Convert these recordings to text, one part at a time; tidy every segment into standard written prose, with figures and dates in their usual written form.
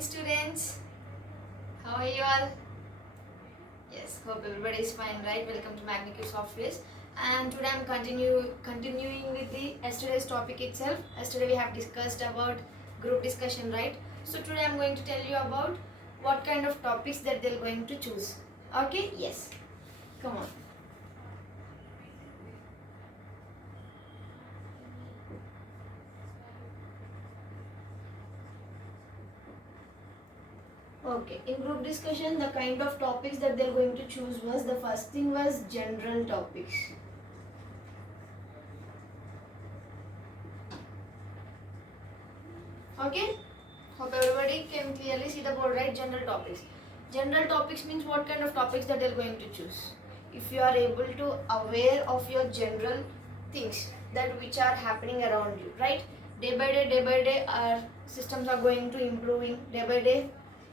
fine, students? How are you all? Yes, hope everybody is fine, right? Welcome to Magneq Softwares. And today I'm continuing with the yesterday's topic itself. Yesterday we have discussed about group discussion, right? So today I'm going to tell you about what kind of topics that they're going to choose. Okay? Yes. Come on. Okay, in group discussion, the kind of topics that they're going to choose was, the first thing was general topics. Okay, hope everybody can clearly see the board, right? General topics. General topics means what kind of topics that they're going to choose. If you are able to aware of your general things that which are happening around you, right? Day by day, our systems are going to improving day by day.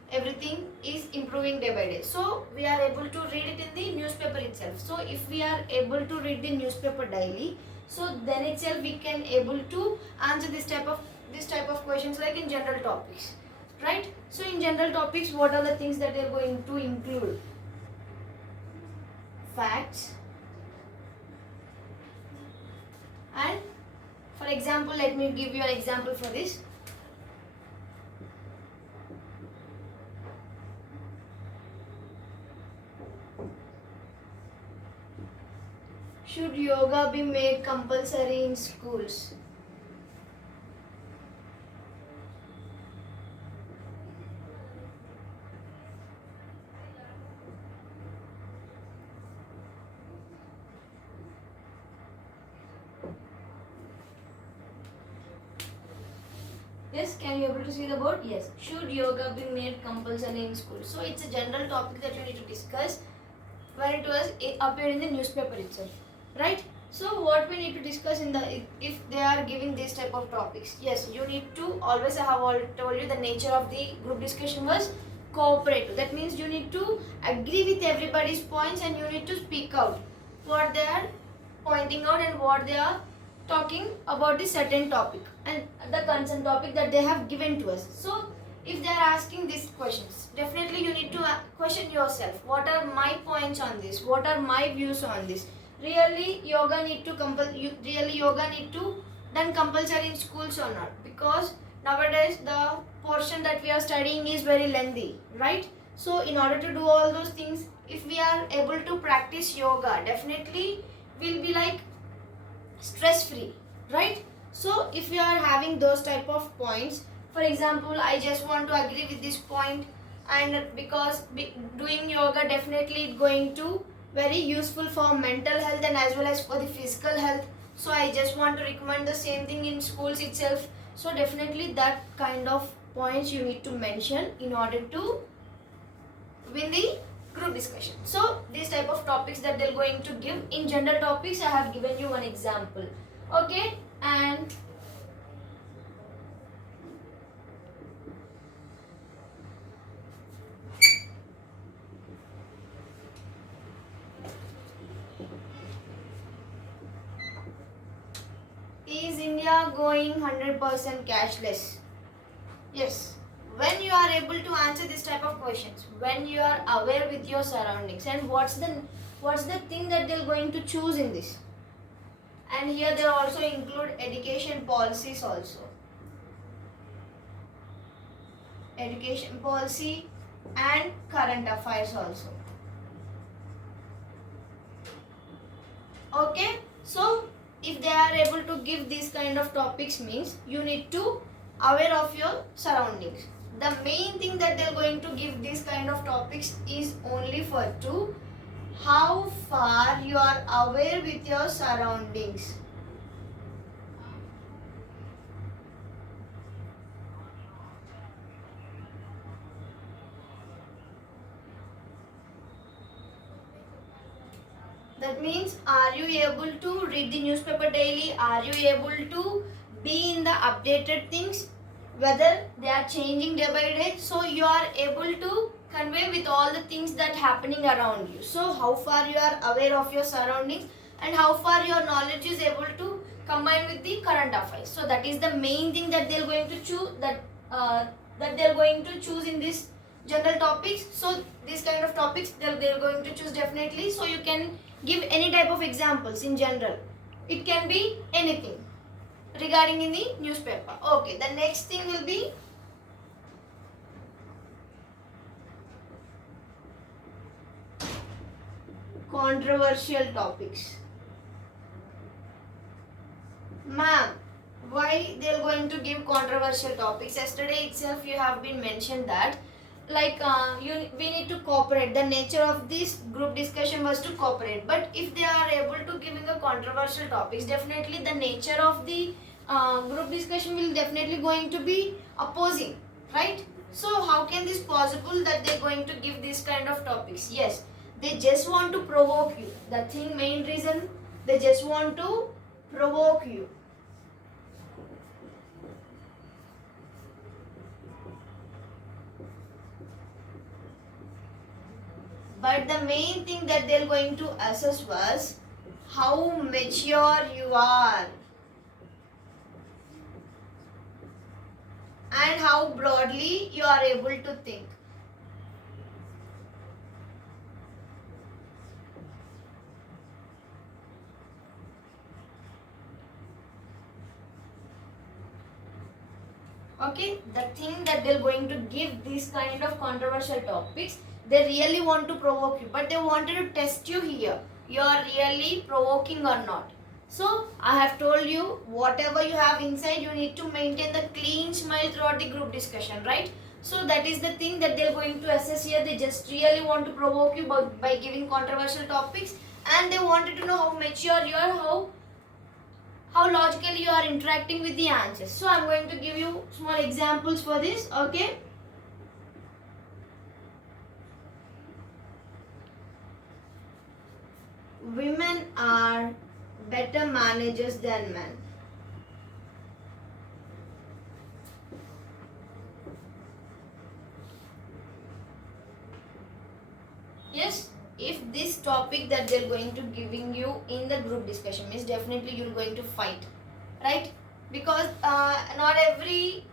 Everything is improving day by day, so we are able to read it in the newspaper itself. So if we are able to read the newspaper daily, so then itself we can able to answer this type of questions, like in general topics, right? So in general topics, what are the things that they are going to include? Facts, and for example, let me give you an example for this. Should yoga be made compulsory in schools? Yes, can you able to see the board? Yes. Should yoga be made compulsory in school? So it's a general topic that you need to discuss when it appeared in the newspaper itself, right? So what we need to discuss in the, if they are giving this type of topics, yes, you need to always, I have already told you the nature of the group discussion was cooperative. That means you need to agree with everybody's points and you need to speak out what they are pointing out and what they are talking about the certain topic and the concerned topic that they have given to us. So if they are asking these questions, definitely you need to question yourself. What are my points on this? What are my views on this? Really yoga need to done compulsory in schools or not? Because nowadays the portion that we are studying is very lengthy, right? So in order to do all those things, if we are able to practice yoga, definitely we'll be like stress free, right? So if you are having those type of points, for example, I just want to agree with this point, and because doing yoga definitely going to very useful for mental health and as well as for the physical health, so I just want to recommend the same thing in schools itself. So definitely that kind of points you need to mention in order to win the group discussion. So these type of topics that they're going to give in general topics, I have given you one example. Okay, and is India going 100% cashless? Yes. When you are able to answer this type of questions, when you are aware with your surroundings, and what's the thing that they're going to choose in this? And here they also include education policies also. Education policy and current affairs also. Okay, so if they are able to give these kind of topics, means you need to aware of your surroundings. The main thing that they're going to give these kind of topics is only for to how far you are aware with your surroundings. That means, are you able to read the newspaper daily? Are you able to be in the updated things, whether they are changing day by day? So you are able to convey with all the things that happening around you. So how far you are aware of your surroundings and how far your knowledge is able to combine with the current affairs. So that is the main thing that they are going to choose, that that they are going to choose in this general topics. So these kind of topics they are going to choose definitely. So you can give any type of examples in general. It can be anything regarding in the newspaper. Okay, the next thing will be controversial topics. Ma'am, why they are going to give controversial topics? Yesterday itself you have been mentioned that we need to cooperate. The nature of this group discussion was to cooperate, but if they are able to giving a controversial topics, definitely the nature of the group discussion will definitely going to be opposing, right? So how can this possible that they're going to give this kind of topics? Yes, they just want to provoke you. The thing, main reason, they just want to provoke you. But the main thing that they're going to assess was how mature you are and how broadly you are able to think. Okay, the thing that they're going to give these kind of controversial topics, they really want to provoke you, but they wanted to test you here. You are really provoking or not. So I have told you, whatever you have inside, you need to maintain the clean smile throughout the group discussion, right? So that is the thing that they're going to assess here. They just really want to provoke you by giving controversial topics, and they wanted to know how mature you are, how logically you are interacting with the answers. So I'm going to give you small examples for this. Okay. Women are better managers than men. Yes, if this topic that they're going to giving you in the group discussion means definitely you're going to fight, right? Because not every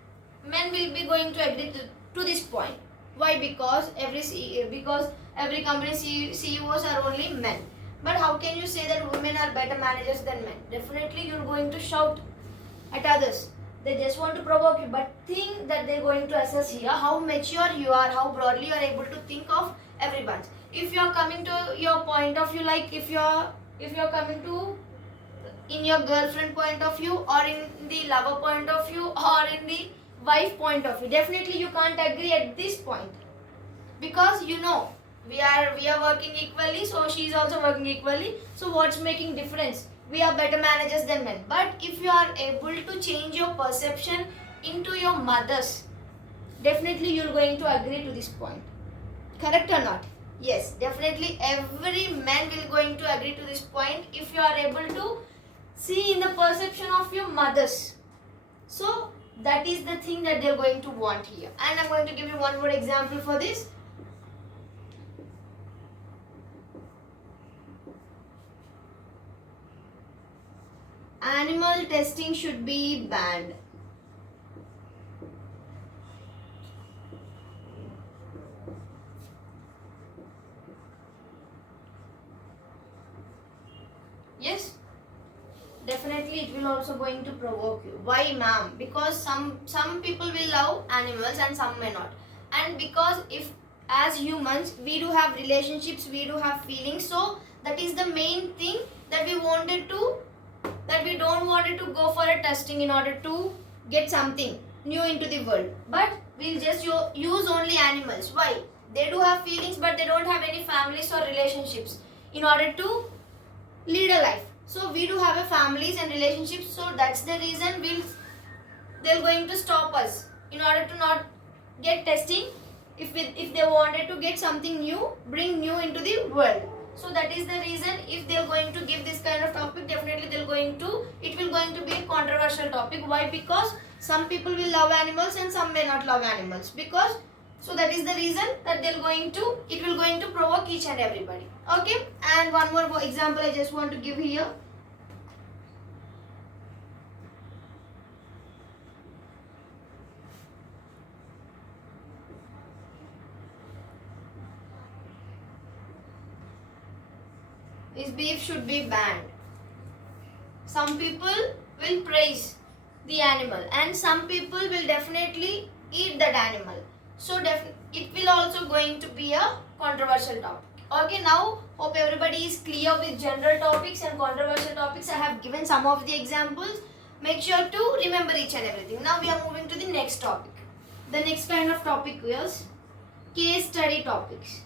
men will be going to agree to this point. Why? Because every company CEOs are only men. But how can you say that women are better managers than men? Definitely you're going to shout at others. They just want to provoke you. But think that they're going to assess here how mature you are, how broadly you are able to think of everyone. If you are coming to your point of view, like if you are coming to in your girlfriend point of view, or in the lover point of view, or in the wife point of view, definitely you can't agree at this point, because you know we are working equally, so she is also working equally. So what's making difference? We are better managers than men. But if you are able to change your perception into your mothers, definitely you're going to agree to this point. Correct or not? Yes, definitely every man will going to agree to this point if you are able to see in the perception of your mothers. So that is the thing that they're going to want here. And I'm going to give you one more example for this. Animal testing should be banned. Yes, definitely it will also going to provoke you. Why, ma'am? Because some people will love animals and some may not. And because if as humans we do have relationships, we do have feelings, so that is the main thing that we don't wanted to go for a testing in order to get something new into the world. But we'll just use only animals. Why? They do have feelings, but they don't have any families or relationships in order to lead a life. So we do have a families and relationships, so that's the reason they're going to stop us in order to not get testing. If they wanted to get something new, bring new into the world. So that is the reason if they're going to give this kind of topic, definitely it will going to be a controversial topic. Why? Because some people will love animals and some may not love animals. So that is the reason that it will going to provoke each and everybody. Okay. And one more example I just want to give here. is beef should be banned. Some people will praise the animal and some people will definitely eat that animal. So it will also going to be a controversial topic. Okay, now hope everybody is clear with general topics and controversial topics. I have given some of the examples. Make sure to remember each and everything. Now we are moving to the next topic. The next kind of topic is case study topics.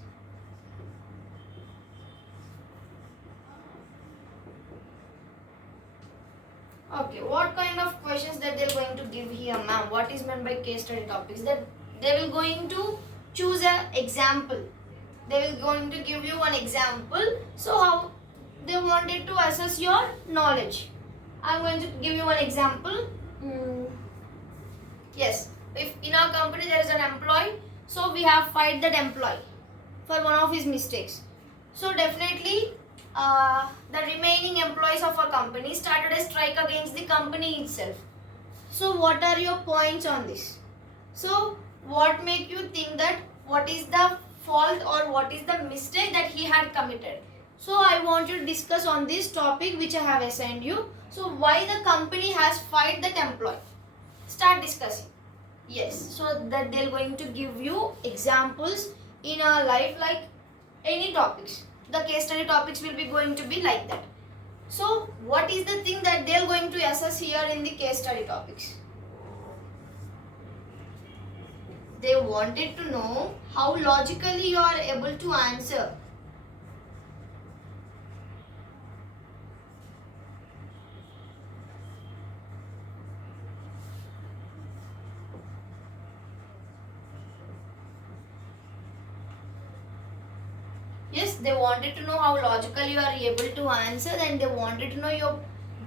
Okay, what kind of questions that they're going to give here, ma'am? What is meant by case study topics? That they will going to choose an example. They will going to give you one example. So how they wanted to assess your knowledge. I'm going to give you one example. Yes, if in our company there is an employee, so we have fired that employee for one of his mistakes. So definitely the remaining employees of our company started a strike against the company itself. So what are your points on this? So what make you think that what is the fault or what is the mistake that he had committed? So I want you to discuss on this topic which I have assigned you. So why the company has fired that employee? Start discussing. Yes, so that they're going to give you examples in our life like any topics. The case study topics will be going to be like that. So what is the thing that they're going to assess here in the case study topics? They wanted to know how logically you are able to answer. Yes, they wanted to know how logically you are able to answer and they wanted to know your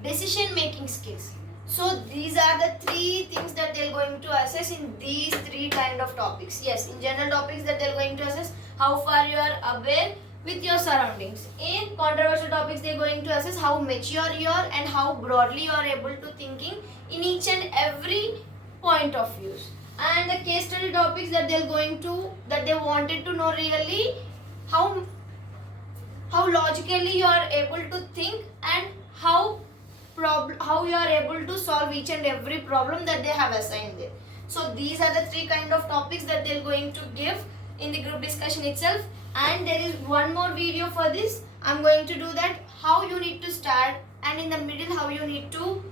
decision making skills. So these are the three things that they're going to assess in these three kind of topics. Yes, in general topics that they're going to assess how far you are aware with your surroundings. In controversial topics they're going to assess how mature you are and how broadly you are able to thinking in each and every point of views. And the case study topics that they wanted to know really how logically you are able to think and how you are able to solve each and every problem that they have assigned there. So these are the three kind of topics that they're going to give in the group discussion itself. And there is one more video for this. I'm going to do that how you need to start, and in the middle how you need to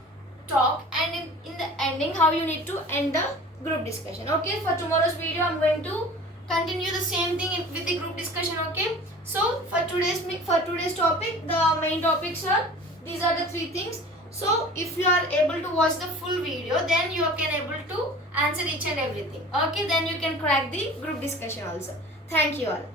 talk, and in the ending how you need to end the group discussion. Okay, for tomorrow's video I'm going to continue the same thing with the group discussion. Okay, so for today's topic, the main topics are these are the three things. So if you are able to watch the full video, then you can able to answer each and everything. Okay, then you can crack the group discussion also. Thank you all.